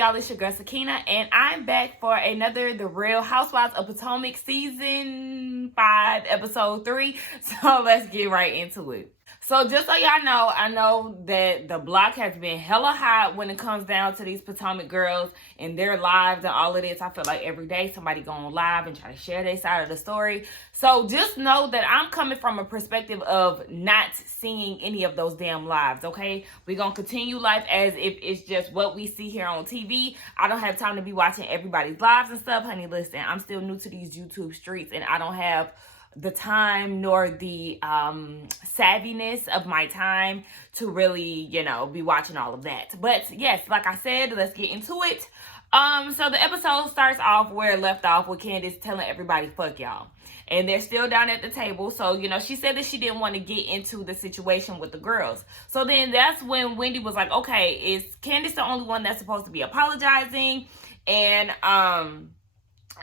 y'all? It's your girl Sakina, and I'm back for another The Real Housewives of Potomac Season 5, Episode 3. So let's get right into it. So just so y'all know, I know that the block has been hella hot when it comes down to these Potomac girls and their lives and all of this. I feel like every day somebody going live and try to share their side of the story. So just know that I'm coming from a perspective of not seeing any of those damn lives, okay? We're going to continue life as if it's just what we see here on TV. I don't have time to be watching everybody's lives and stuff. Honey, listen, I'm still new to these YouTube streets and I don't have the time nor the savviness of my time to really, be watching all of that. But yes, like I said, let's get into it. So the episode starts off where it left off with Candace telling everybody, fuck y'all. And they're still down at the table. So, she said that she didn't want to get into the situation with the girls. So then that's when Wendy was like, okay, is Candace the only one that's supposed to be apologizing? And,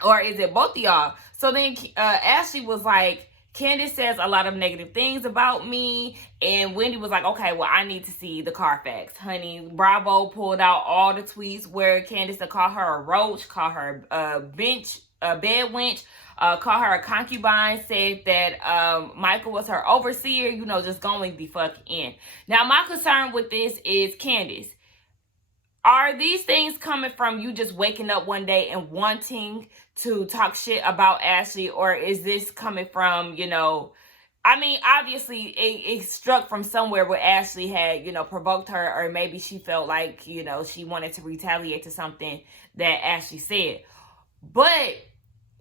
or is it both of y'all? So then Ashley was like, Candace says a lot of negative things about me. And Wendy was like, okay, well, I need to see the Carfax. Honey, Bravo pulled out all the tweets where Candace called her a roach, called her a bed wench, called her a concubine, said that Michael was her overseer, just going the fuck in. Now, my concern with this is Candace. Are these things coming from you just waking up one day and wanting to talk shit about Ashley? Or is this coming from, obviously it struck from somewhere where Ashley had, provoked her, or maybe she felt like, she wanted to retaliate to something that Ashley said. But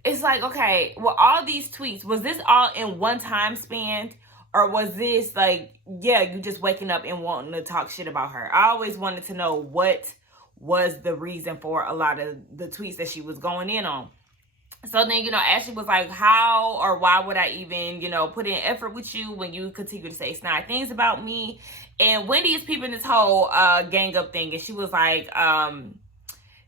it's like, okay, well, all these tweets, was this all in one time span? Or was this like, yeah, you just waking up and wanting to talk shit about her? I always wanted to know what was the reason for a lot of the tweets that she was going in on. So then, Ashley was like, how or why would I even, put in effort with you when you continue to say snide things about me? And Wendy is peeping this whole gang up thing. And she was like,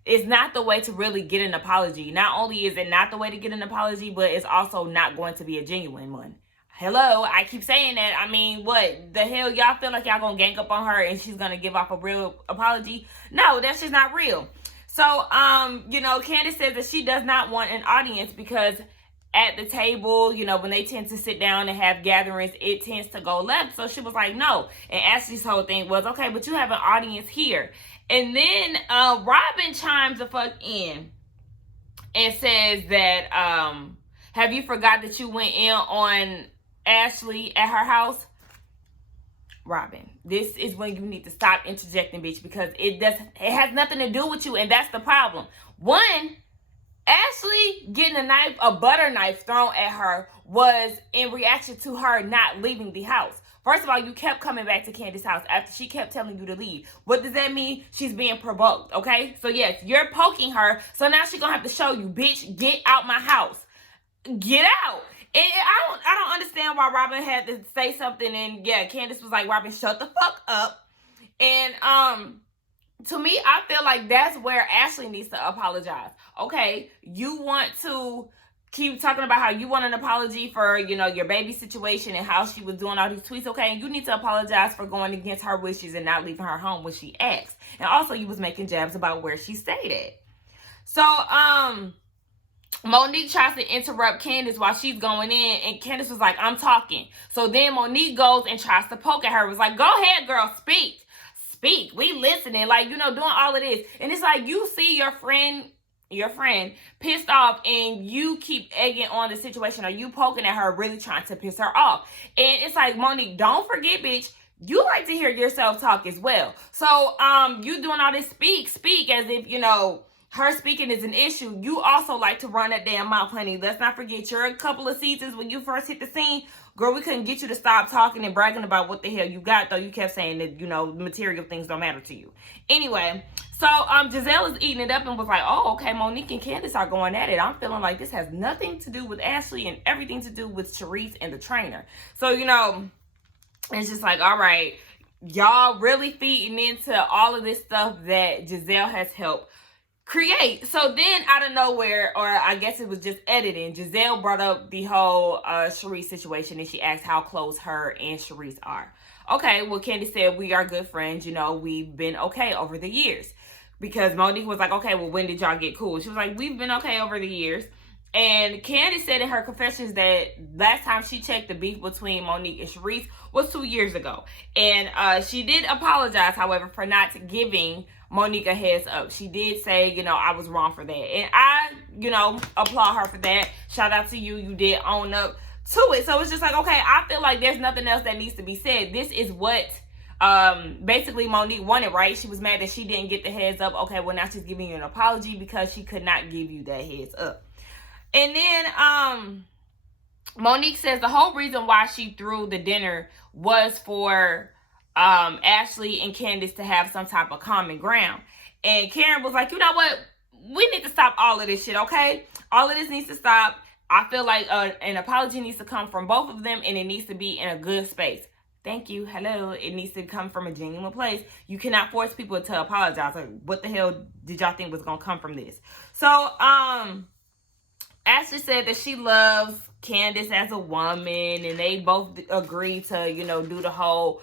it's not the way to really get an apology. Not only is it not the way to get an apology, but it's also not going to be a genuine one. Hello, I keep saying that. I mean, what the hell? Y'all feel like y'all gonna gang up on her and she's gonna give off a real apology? No, that's just not real. So, Candace says that she does not want an audience because at the table, when they tend to sit down and have gatherings, it tends to go left. So she was like, no. And Ashley's whole thing was, okay, but you have an audience here. And then Robin chimes the fuck in and says that, have you forgot that you went in on Ashley at her house? Robin, this is when you need to stop interjecting, bitch, because it has nothing to do with you, and that's the problem. One, Ashley getting a butter knife thrown at her was in reaction to her not leaving the house. First of all, you kept coming back to Candace's house after she kept telling you to leave. What does that mean? She's being provoked, okay? So yes, you're poking her, so now she's gonna have to show you, bitch, get out my house. Get out. And I don't understand why Robin had to say something. And yeah, Candace was like, Robin, shut the fuck up. And to me, I feel like that's where Ashley needs to apologize. Okay, you want to keep talking about how you want an apology for, your baby situation and how she was doing all these tweets, okay? And you need to apologize for going against her wishes and not leaving her home when she asked. And also, you was making jabs about where she stayed at. So, Monique tries to interrupt Candace while she's going in, and Candace was like, I'm talking. So then Monique goes and tries to poke at her. Was like, go ahead, girl, speak. We listening, like, doing all of this. And it's like, you see your friend pissed off, and you keep egging on the situation, or you poking at her, really trying to piss her off. And it's like, Monique, don't forget, bitch, you like to hear yourself talk as well. So, you doing all this speak as if, her speaking is an issue. You also like to run that damn mouth, honey. Let's not forget, you're a couple of seasons when you first hit the scene, girl, we couldn't get you to stop talking and bragging about what the hell you got, though you kept saying that, material things don't matter to you. Anyway, so Giselle is eating it up and was like, oh, okay, Monique and Candace are going at it. I'm feeling like this has nothing to do with Ashley and everything to do with Charisse and the trainer. So, it's just like, all right, y'all really feeding into all of this stuff that Giselle has helped create. So then out of nowhere, or I guess it was just editing, Giselle brought up the whole Charisse situation, and she asked how close her and Charisse are. Okay, well, Candace said, we are good friends. We've been okay over the years. because Monique was like, okay, well, when did y'all get cool? She was like, we've been okay over the years. And Candace said in her confessions that last time she checked, the beef between Monique and Sharice was 2 years ago. And she did apologize, however, for not giving Monique a heads up. She did say, I was wrong for that. And I, applaud her for that. Shout out to you. You did own up to it. So it's just like, okay, I feel like there's nothing else that needs to be said. This is what basically Monique wanted, right? She was mad that she didn't get the heads up. Okay, well, now she's giving you an apology because she could not give you that heads up. And then Monique says the whole reason why she threw the dinner was for Ashley and Candace to have some type of common ground. And Karen was like, you know what? We need to stop all of this shit, okay? All of this needs to stop. I feel like an apology needs to come from both of them, and it needs to be in a good space. Thank you. Hello. It needs to come from a genuine place. You cannot force people to apologize. Like, what the hell did y'all think was going to come from this? So, Ashley said that she loves Candace as a woman, and they both agreed to, do the whole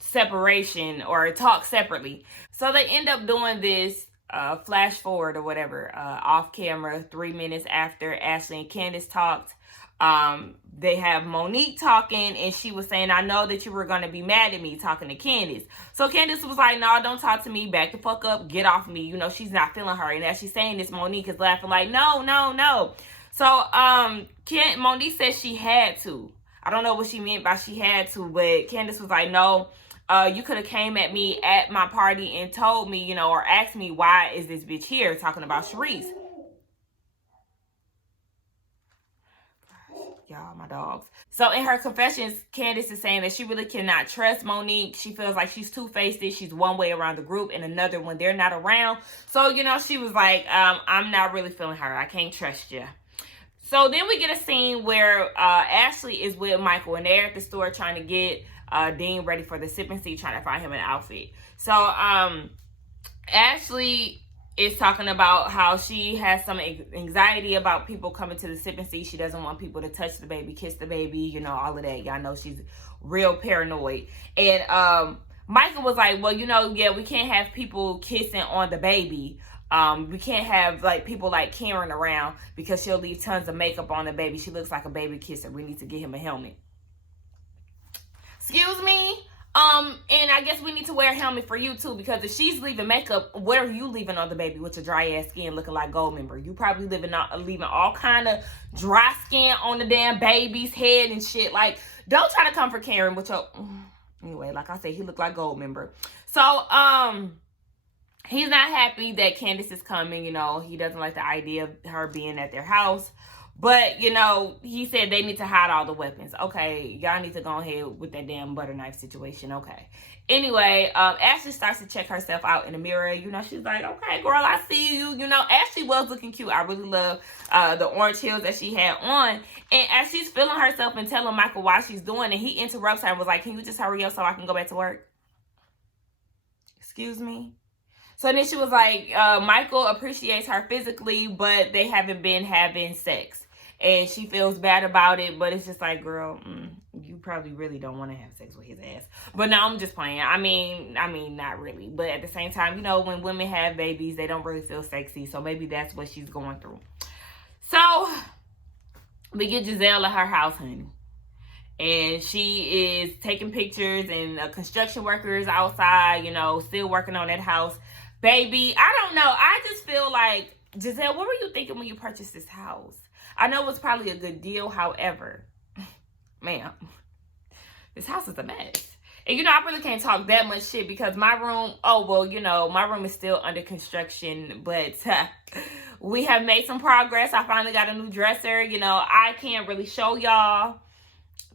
separation or talk separately. So they end up doing this flash forward or whatever, off camera, 3 minutes after Ashley and Candace talked. They have Monique talking, and she was saying, I know that you were going to be mad at me, talking to Candace. So Candace was like, no, don't talk to me. Back the fuck up. Get off me. She's not feeling her. And as she's saying this, Monique is laughing like, no, no, no. So Monique said she had to. I don't know what she meant by she had to, but Candace was like, no, you could have came at me at my party and told me, or asked me, why is this bitch here, talking about Sharice. Y'all, my dogs. So in her confessions, Candace is saying that she really cannot trust Monique. She feels like she's two-faced. She's one way around the group and another when they're not around. So, she was like, I'm not really feeling her. I can't trust you. So then we get a scene where Ashley is with Michael, and they're at the store trying to get Dean ready for the sipping seat, trying to find him an outfit. So Ashley is talking about how she has some anxiety about people coming to the sipping seat. She doesn't want people to touch the baby, kiss the baby, all of that. Y'all know she's real paranoid. And Michael was like, well, yeah, we can't have people kissing on the baby. We can't have people like Karen around because she'll leave tons of makeup on the baby. She looks like a baby kisser. We need to get him a helmet. Excuse me? And I guess we need to wear a helmet for you too, because if she's leaving makeup, what are you leaving on the baby with your dry ass skin looking like Goldmember? You probably leaving all kind of dry skin on the damn baby's head and shit. Like, don't try to come for Karen with your... Anyway, like I said, he looked like Goldmember. So, he's not happy that Candace is coming. He doesn't like the idea of her being at their house. But, he said they need to hide all the weapons. Okay, y'all need to go ahead with that damn butter knife situation. Okay. Anyway, Ashley starts to check herself out in the mirror. She's like, okay, girl, I see you. Ashley was looking cute. I really love the orange heels that she had on. And as she's feeling herself and telling Michael why she's doing it, he interrupts her and was like, can you just hurry up so I can go back to work? Excuse me? So then she was like, Michael appreciates her physically, but they haven't been having sex. And she feels bad about it, but it's just like, girl, you probably really don't want to have sex with his ass. But no, I'm just playing. I mean, not really. But at the same time, when women have babies, they don't really feel sexy. So maybe that's what she's going through. So we get Giselle at her house, honey. And she is taking pictures, and construction workers outside, still working on that house. Baby, I don't know. I just feel like, Giselle, what were you thinking when you purchased this house? I know it's probably a good deal. However, ma'am, this house is a mess. And, I really can't talk that much shit because my room, my room is still under construction. But we have made some progress. I finally got a new dresser. I can't really show y'all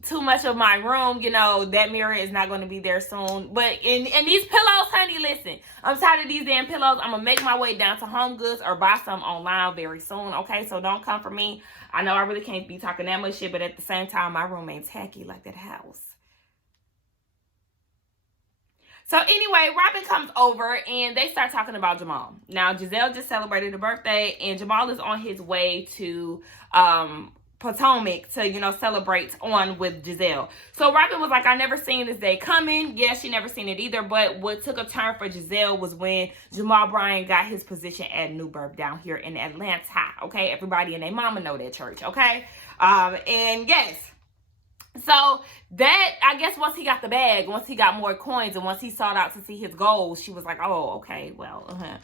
too much of my room. That mirror is not going to be there soon. But in these pillows, honey, listen, I'm tired of these damn pillows. I'm going to make my way down to Home Goods or buy some online very soon, okay? So don't come for me. I know I really can't be talking that much shit, but at the same time, my room ain't tacky like that house. So anyway, Robin comes over and they start talking about Jamal. Now, Giselle just celebrated a birthday and Jamal is on his way to Potomac to, you know, celebrate on with Giselle. So Robin was like, I never seen this day coming. Yeah, she never seen it either. But what took a turn for Giselle was when Jamal Bryant got his position at New Birth down here in Atlanta. Okay, everybody and their mama know that church. Okay, and yes. So that, I guess, once he got the bag, once he got more coins, and once he sought out to see his goals, she was like, oh, okay, well,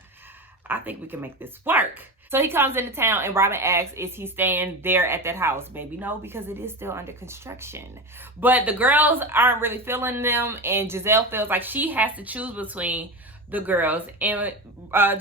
I think we can make this work. So he comes into town, and Robin asks, is he staying there at that house? Maybe no, because it is still under construction. But the girls aren't really feeling them, and Giselle feels like she has to choose between the girls and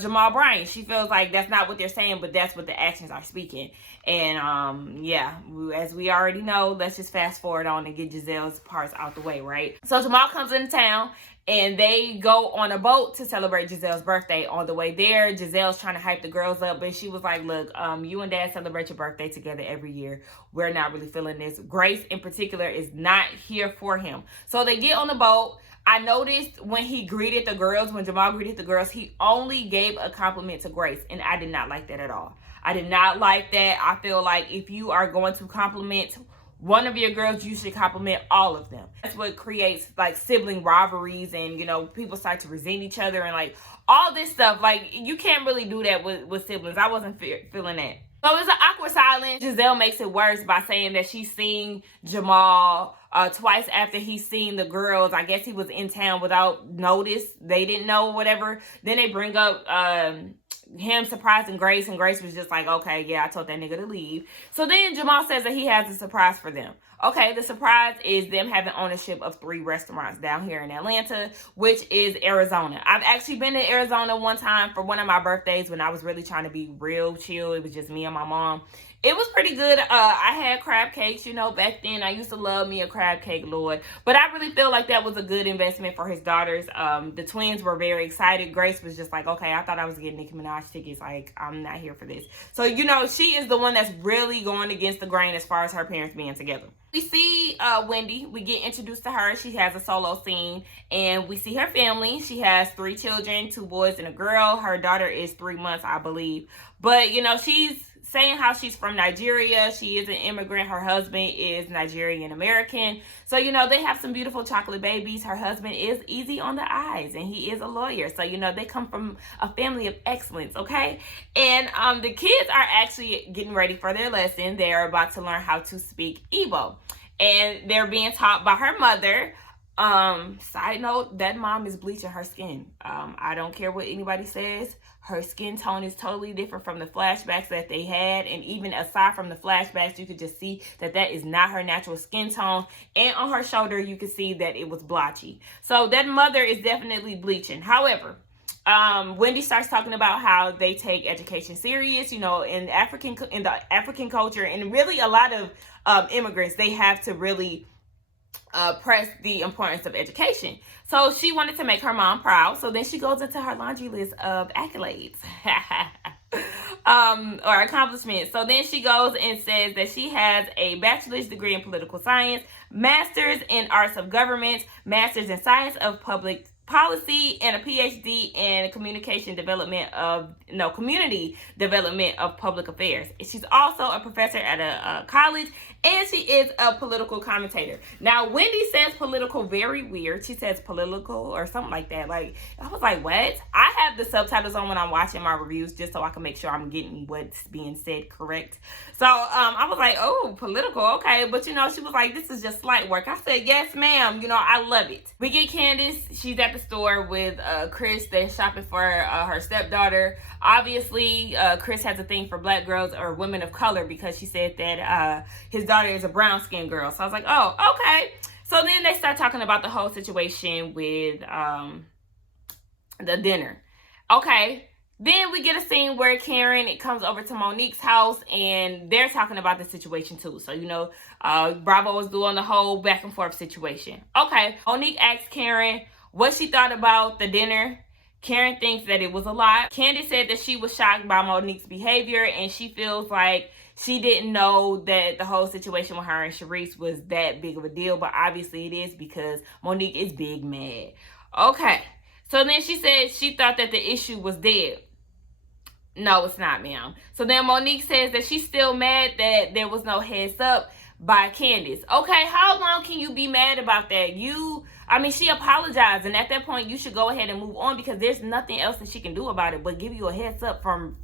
Jamal Bryant. She feels like that's not what they're saying, but that's what the actions are speaking. And yeah, as we already know, let's just fast forward on and get Giselle's parts out the way, right? So Jamal comes into town, and they go on a boat to celebrate Giselle's birthday. On the way there, Giselle's trying to hype the girls up, but she was like, look, you and Dad celebrate your birthday together every year. We're not really feeling this. Grace, in particular, is not here for him. So they get on the boat. I noticed when he greeted the girls, when Jamal greeted the girls, he only gave a compliment to Grace, and I did not like that at all. I did not like that. I feel like if you are going to compliment one of your girls, you should compliment all of them. That's what creates like sibling rivalries, and you know, people start to resent each other and like all this stuff. Like, you can't really do that with siblings. I wasn't feeling that. So it's an awkward silence. Giselle makes it worse by saying that she's seen Jamal twice after he's seen the girls. I guess he was in town without notice. They didn't know, whatever. Then they bring up him surprising Grace, and Grace was just like, okay, yeah, I told that nigga to leave. So then Jamal says that he has a surprise for them. Okay, the surprise is them having ownership of 3 restaurants down here in Atlanta, which is Arizona. I've actually been to Arizona one time for one of my birthdays when I was really trying to be real chill. It was just me and my mom. It was pretty good. I had crab cakes, you know, back then. I used to love me a crab cake, Lord. But I really feel like that was a good investment for his daughters. The twins were very excited. Grace was just like, okay, I thought I was getting Nicki Minaj tickets. Like, I'm not here for this. So, you know, she is the one that's really going against the grain as far as her parents being together. We see Wendy. We get introduced to her. She has a solo scene, and we see her family. She has 3 children, 2 boys and a girl. Her daughter is 3 months, I believe. But, you know, she's saying how she's from Nigeria. She is an immigrant. Her husband is Nigerian American. So, you know, they have some beautiful chocolate babies. Her husband is easy on the eyes, and he is a lawyer. So, you know, they come from a family of excellence, okay? And the kids are actually getting ready for their lesson. They're about to learn how to speak Igbo, and they're being taught by her mother. Side note, that mom is bleaching her skin. I don't care what anybody says. Her skin tone is totally different from the flashbacks that they had. And even aside from the flashbacks, you could just see that that is not her natural skin tone. And on her shoulder, you could see that it was blotchy. So that mother is definitely bleaching. However, Wendy starts talking about how they take education serious, you know, in the African culture, and really a lot of immigrants, they have to really press the importance of education. So she wanted to make her mom proud. So then she goes into her laundry list of accolades or accomplishments. So then she goes and says that she has a bachelor's degree in political science, master's in arts of government, master's in science of public policy, and a PhD in community development of public affairs. She's also a professor at a college, and she is a political commentator. Now, Wendy says political very weird. She says political or something like that. Like, I was like, what? I have the subtitles on when I'm watching my reviews just so I can make sure I'm getting what's being said correct. So I was like, oh, political, okay. But, you know, she was like, this is just slight work. I said, yes, ma'am. You know, I love it. We get Candace. She's at the store with Chris. They're shopping for her stepdaughter. Obviously, Chris has a thing for black girls or women of color because she said that his daughter is a brown-skinned girl. So I was like, oh, okay. So then they start talking about the whole situation with the dinner. Okay. Then we get a scene where Karen, it comes over to Monique's house, and they're talking about the situation too. So, you know, Bravo was doing the whole back and forth situation. Okay. Monique asked Karen what she thought about the dinner. Karen thinks that it was a lot. Candy said that she was shocked by Monique's behavior, and she feels like she didn't know that the whole situation with her and Sharice was that big of a deal, but obviously it is because Monique is big mad. Okay. So then she said she thought that the issue was dead. No, it's not, ma'am. So then Monique says that she's still mad that there was no heads up by Candace. Okay, how long can you be mad about that? She apologized, and at that point, you should go ahead and move on, because there's nothing else that she can do about it but give you a heads up from,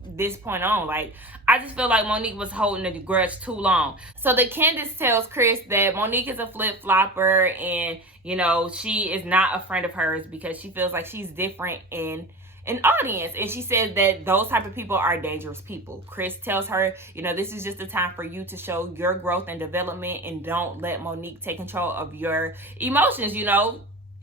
this point on. Like, I just feel like Monique was holding a grudge too long. So the Candace tells Chris that Monique is a flip-flopper, and, she is not a friend of hers because she feels like she's different in an audience, and she said that those type of people are dangerous people. Chris tells her, this is just a time for you to show your growth and development, and don't let Monique take control of your emotions,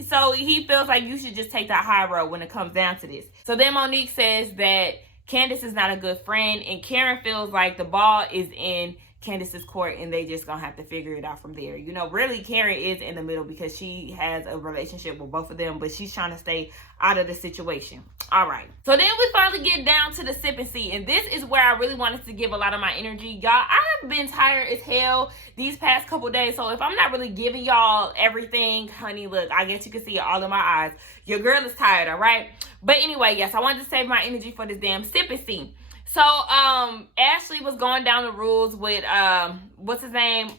So he feels like you should just take that high road when it comes down to this. So then Monique says that Candace is not a good friend, and Karen feels like the ball is in Candace's court, and they just gonna have to figure it out from there. Really Karen is in the middle because she has a relationship with both of them, but she's trying to stay out of the situation. All right. So then we finally get down to the sip and see, and this is where I really wanted to give a lot of my energy. Y'all, I have been tired as hell these past couple days, so if I'm not really giving y'all everything, honey, look, I guess you can see it all in my eyes. Your girl is tired, all right? But anyway, yes, I wanted to save my energy for this damn sip and see. So, Ashley was going down the rules with, what's his name?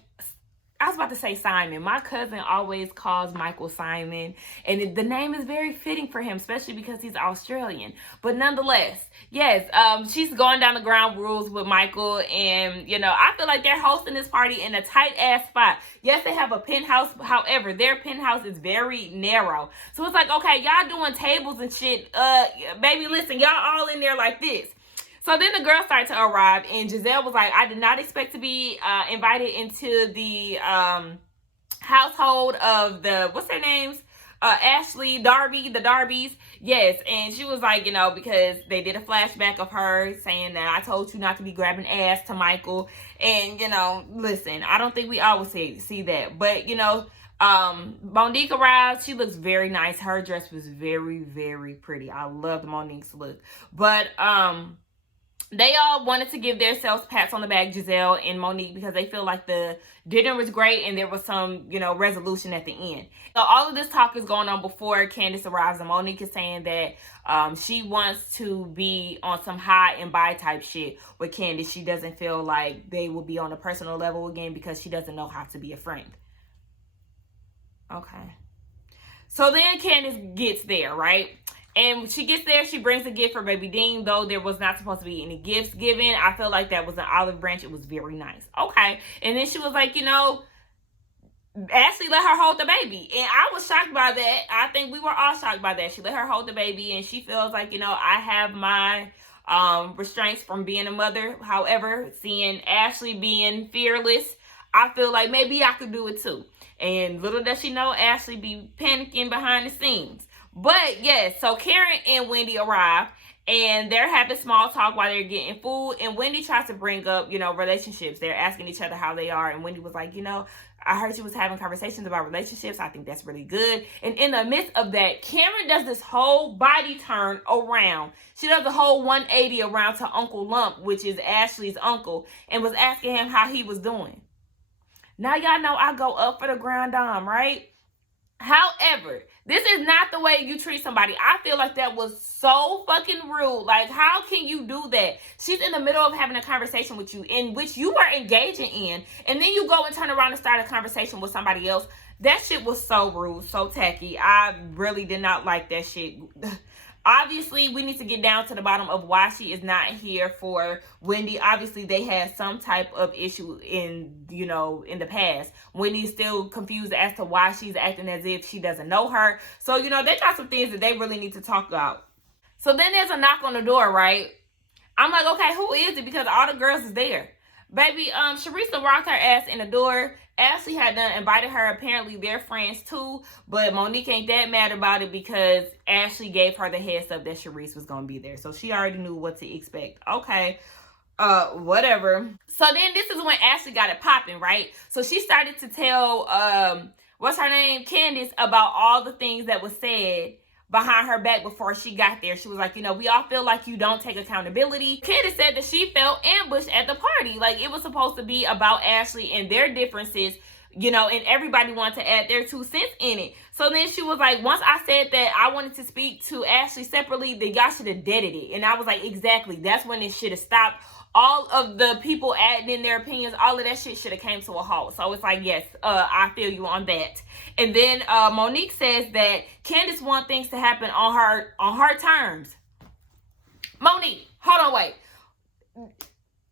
I was about to say Simon. My cousin always calls Michael Simon, and the name is very fitting for him, especially because he's Australian. But nonetheless, yes, she's going down the ground rules with Michael, and, I feel like they're hosting this party in a tight-ass spot. Yes, they have a penthouse. However, their penthouse is very narrow. So it's like, okay, y'all doing tables and shit. Baby, listen, y'all all in there like this. So then the girls started to arrive, and Giselle was like, I did not expect to be invited into the household of the, what's their names? Ashley, Darby, the Darbys. Yes, and she was like, because they did a flashback of her saying that I told you not to be grabbing ass to Michael. And, listen, I don't think we always see that. But, Monique arrived. She looks very nice. Her dress was very, very pretty. I loved Monique's look. But, they all wanted to give themselves pats on the back, Giselle and Monique, because they feel like the dinner was great and there was some, resolution at the end. So all of this talk is going on before Candace arrives, and Monique is saying that she wants to be on some high and by type shit with Candace. She doesn't feel like they will be on a personal level again because she doesn't know how to be a friend. Okay. So then Candace gets there, right? And she gets there, she brings a gift for Baby Dean, though there was not supposed to be any gifts given. I feel like that was an olive branch. It was very nice. Okay. And then she was like, Ashley let her hold the baby. And I was shocked by that. I think we were all shocked by that. She let her hold the baby, and she feels like, I have my restraints from being a mother. However, seeing Ashley being fearless, I feel like maybe I could do it too. And little does she know, Ashley be panicking behind the scenes. But yes, so Karen and Wendy arrive, and they're having small talk while they're getting food. And Wendy tries to bring up, relationships. They're asking each other how they are. And Wendy was like, I heard you was having conversations about relationships. I think that's really good. And in the midst of that, Karen does this whole body turn around. She does a whole 180 around to Uncle Lump, which is Ashley's uncle, and was asking him how he was doing. Now y'all know I go up for the grand dame, right? However, this is not the way you treat somebody. I feel like that was so fucking rude. Like, how can you do that? She's in the middle of having a conversation with you, in which you are engaging in, and then you go and turn around and start a conversation with somebody else. That shit was so rude, so tacky. I really did not like that shit. Obviously, we need to get down to the bottom of why she is not here for Wendy. Obviously, they had some type of issue in the past. Wendy's still confused as to why she's acting as if she doesn't know her. So, they got some things that they really need to talk about. So then there's a knock on the door, right? I'm like, okay, who is it? Because all the girls is there. Baby, Sharisa rocked her ass in the door. Ashley had done invited her. Apparently, they're friends too. But Monique ain't that mad about it because Ashley gave her the heads up that Sharice was going to be there. So she already knew what to expect. Okay. Whatever. So then this is when Ashley got it popping, right? So she started to tell, what's her name? Candace, about all the things that was said behind her back before she got there. She was like, we all feel like you don't take accountability. Candace said that she felt ambushed at the party. Like, it was supposed to be about Ashley and their differences, you know, and everybody wanted to add their 2 cents in it. So then she was like, once I said that I wanted to speak to Ashley separately, then y'all should have deaded it. And I was like, exactly. That's when it should have stopped. All of the people adding in their opinions, all of that shit should have came to a halt. So it's like, yes, I feel you on that. And then Monique says that Candace wants things to happen on her terms. Monique, hold on, wait.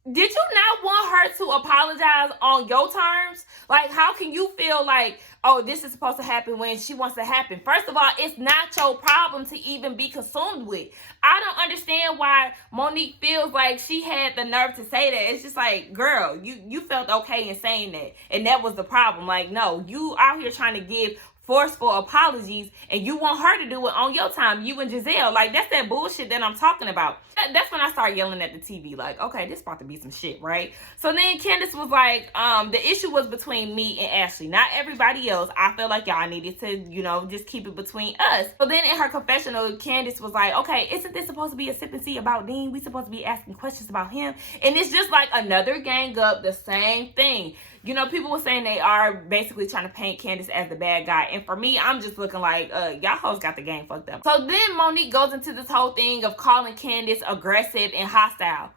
Did you not want her to apologize on your terms? Like, how can you feel like, oh, this is supposed to happen when she wants to happen? First of all, it's not your problem to even be consumed with. I don't understand why Monique feels like she had the nerve to say that. It's just like, girl, you felt okay in saying that. And that was the problem. Like, no, you out here trying to give forceful apologies and you want her to do it on your time, you and Giselle. Like, that's that bullshit that I'm talking about. That's when I start yelling at the TV, like, okay, this about to be some shit, right? So then Candace was like, the issue was between me and Ashley, not everybody else. I felt like y'all needed to, you know, just keep it between us. So then in her confessional, Candace was like, okay, isn't this supposed to be a sip and see about Dean? We supposed to be asking questions about him. And it's just like another gang up, the same thing. You know, people were saying they are basically trying to paint Candace as the bad guy. And for me, I'm just looking like, y'all hoes got the game fucked up. So then Monique goes into this whole thing of calling Candace aggressive and hostile.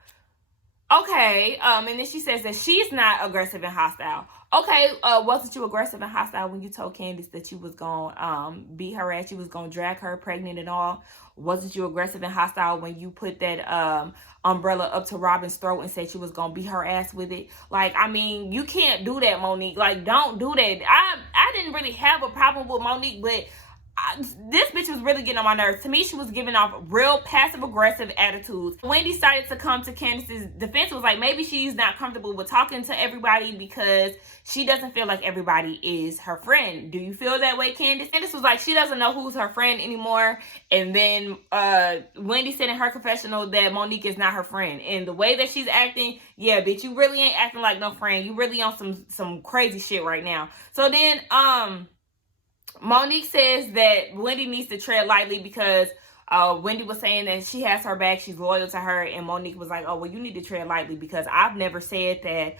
Okay, and then she says that she's not aggressive and hostile. Okay, wasn't you aggressive and hostile when you told Candace that you was gonna beat her ass, you was gonna drag her pregnant and all? Wasn't you aggressive and hostile when you put that umbrella up to Robin's throat and said she was gonna beat her ass with it? Like, I mean, you can't do that, Monique. Like, don't do that. I didn't really have a problem with Monique, but this bitch was really getting on my nerves. To me, she was giving off real passive-aggressive attitudes. Wendy started to come to Candace's defense. Was like, maybe she's not comfortable with talking to everybody because she doesn't feel like everybody is her friend. Do you feel that way, Candace? Candace was like, she doesn't know who's her friend anymore. And then Wendy said in her confessional that Monique is not her friend. And the way that she's acting, yeah, bitch, you really ain't acting like no friend. You really on some crazy shit right now. So then, Monique says that Wendy needs to tread lightly because Wendy was saying that she has her back, she's loyal to her, and Monique was like, oh, well, you need to tread lightly because I've never said that,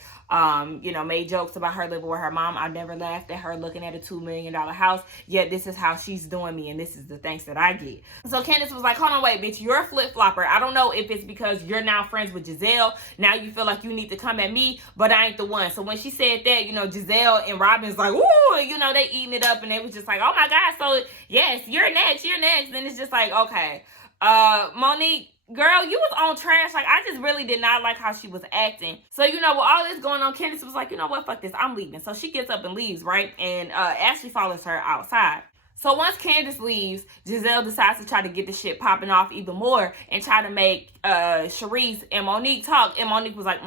you know, made jokes about her living with her mom. I've never laughed at her looking at a $2 million house, yet this is how she's doing me, and this is the thanks that I get. So Candace was like, hold on, wait, bitch, you're a flip-flopper. I don't know if it's because you're now friends with Giselle, now you feel like you need to come at me, but I ain't the one. So when she said that, you know, Giselle and Robin's like, ooh, you know, they eating it up, and they was just like, oh my God, so yes, you're next. Then it's just like, okay, Monique, girl, you was on trash. Like, I just really did not like how she was acting. So, you know, with all this going on, Candace was like, you know what, fuck this, I'm leaving. So she gets up and leaves, right? And Ashley follows her outside. So once Candace leaves, Giselle decides to try to get the shit popping off even more and try to make Sharice and Monique talk. And Monique was like,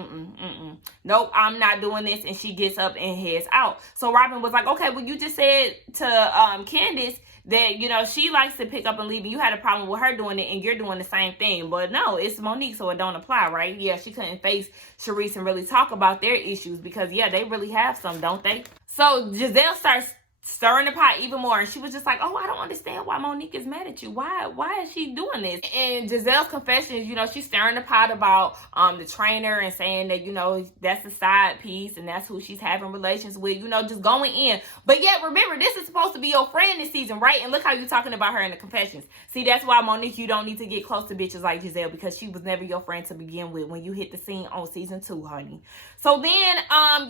nope, I'm not doing this. And she gets up and heads out. So Robin was like, okay, well, you just said to Candace that, you know, she likes to pick up and leave, and you had a problem with her doing it, and you're doing the same thing. But no, it's Monique, so it don't apply, right? Yeah, she couldn't face Sharice and really talk about their issues because, yeah, they really have some, don't they? So Giselle starts stirring the pot even more, and she was just like, oh, I don't understand why Monique is mad at you. Why is she doing this? And Giselle's confessions, you know, she's stirring the pot about the trainer and saying that, you know, that's the side piece and that's who she's having relations with, you know, just going in. But yet, remember, this is supposed to be your friend this season, right? And look how you're talking about her in the confessions. See, that's why, Monique, you don't need to get close to bitches like Giselle, because she was never your friend to begin with when you hit the scene on season 2, honey. So then,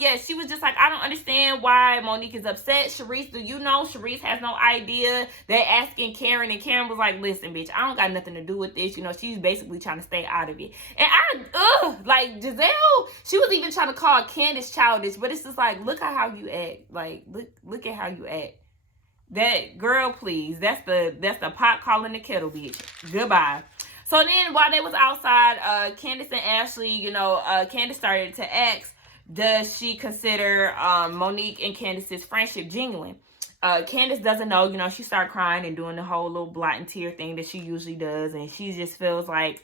yeah, she was just like, I don't understand why Monique is upset. Sharice, do you know? Sharice has no idea. They're asking Karen, and Karen was like, listen, bitch, I don't got nothing to do with this. You know, she's basically trying to stay out of it. And like, Giselle, she was even trying to call Candace childish, but it's just like, look at how you act. Like, look at how you act. That, girl, please. That's the pot calling the kettle, bitch. Goodbye. So then, while they was outside, Candace and Ashley, you know, Candace started to ask, does she consider Monique and Candace's friendship genuine? Candace doesn't know, you know, she started crying and doing the whole little blot and tear thing that she usually does. And she just feels like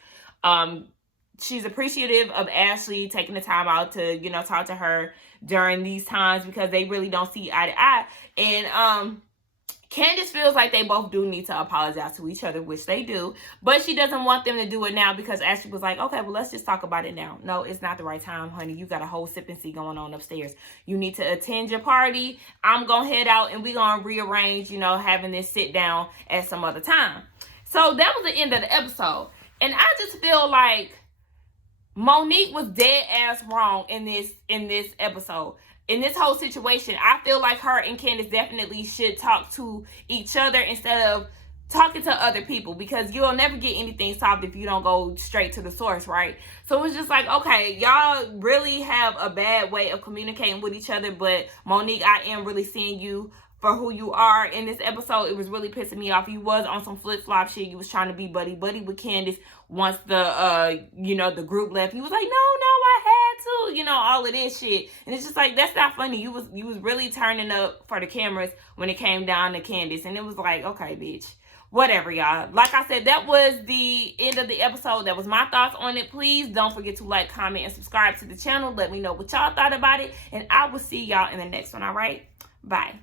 she's appreciative of Ashley taking the time out to, you know, talk to her during these times because they really don't see eye to eye. And Candace feels like they both do need to apologize to each other, which they do, but she doesn't want them to do it now because Ashley was like, okay, well, let's just talk about it now. No, it's not the right time, honey. You got a whole sip and see going on upstairs. You need to attend your party. I'm going to head out and we're going to rearrange, you know, having this sit down at some other time. So that was the end of the episode. And I just feel like Monique was dead ass wrong in this episode. In this whole situation, I feel like her and Candace definitely should talk to each other instead of talking to other people, because you'll never get anything solved if you don't go straight to the source, right? So it's just like, okay, y'all really have a bad way of communicating with each other, but Monique, I am really seeing you for who you are in this episode. It was really pissing me off. You was on some flip-flop shit. You was trying to be buddy with Candace once the the group left. You was like, no, I had to, all of this shit. And it's just like, that's not funny. You was really turning up for the cameras when it came down to Candace. And it was like, okay, bitch. Whatever, y'all. Like I said, that was the end of the episode. That was my thoughts on it. Please don't forget to like, comment, and subscribe to the channel. Let me know what y'all thought about it. And I will see y'all in the next one, all right? Bye.